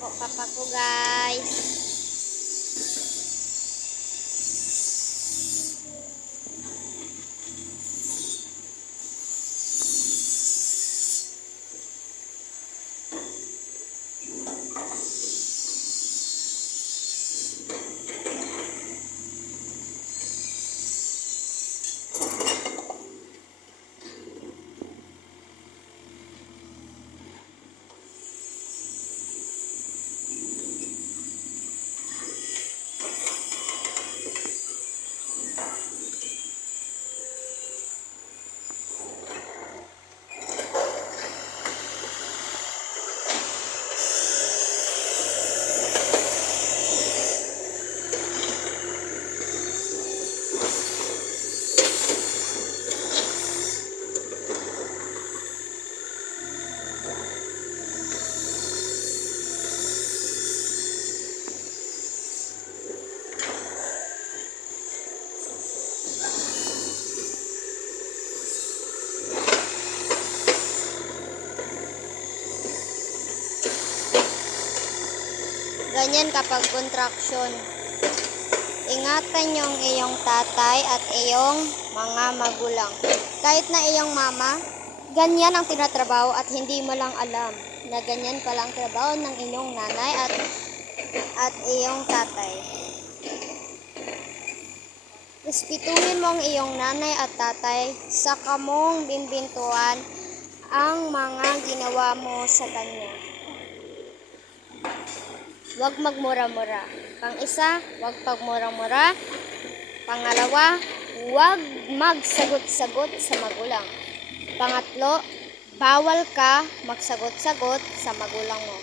po papa ko, guys. Ganyan kapag contraction. Ingatan yung iyong tatay at iyong mga magulang. Kahit na iyong mama, ganyan ang tinatrabaho at hindi mo lang alam na ganyan pala ang trabaho ng inyong nanay at iyong tatay. Respetuhin mo ang iyong nanay at tatay, saka mong bimbintuan ang mga ginawa mo sa kanya. Huwag magmura-mura. Pang-isa, huwag pagmura-mura. Pangalawa, huwag magsagot-sagot sa magulang. Pangatlo, bawal ka magsagot-sagot sa magulang mo.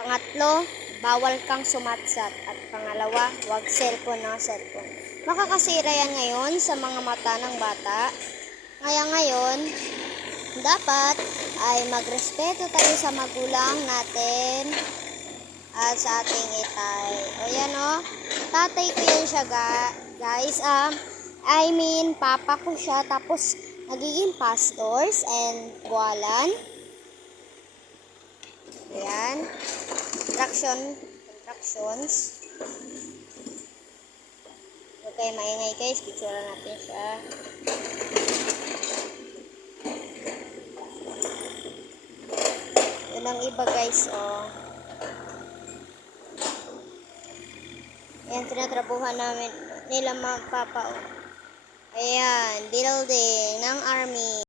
Pangatlo, bawal kang sumatsat. At pangalawa, huwag cellphone ng cellphone. Makakasira yan ngayon sa mga mata ng bata. Kaya ngayon, dapat ay magrespeto tayo sa magulang natin at sa ating itay. O yan o, tatay ko yan siya guys. Papa ko siya. Tapos nagiging pastors and buwalan. Ayan. Contractions. Huwag kayo maingay guys. Picture natin siya. Yun ang iba guys, oh. Ayan, tinatrabuhan namin nila mga papa, oh. Ayan, building ng army.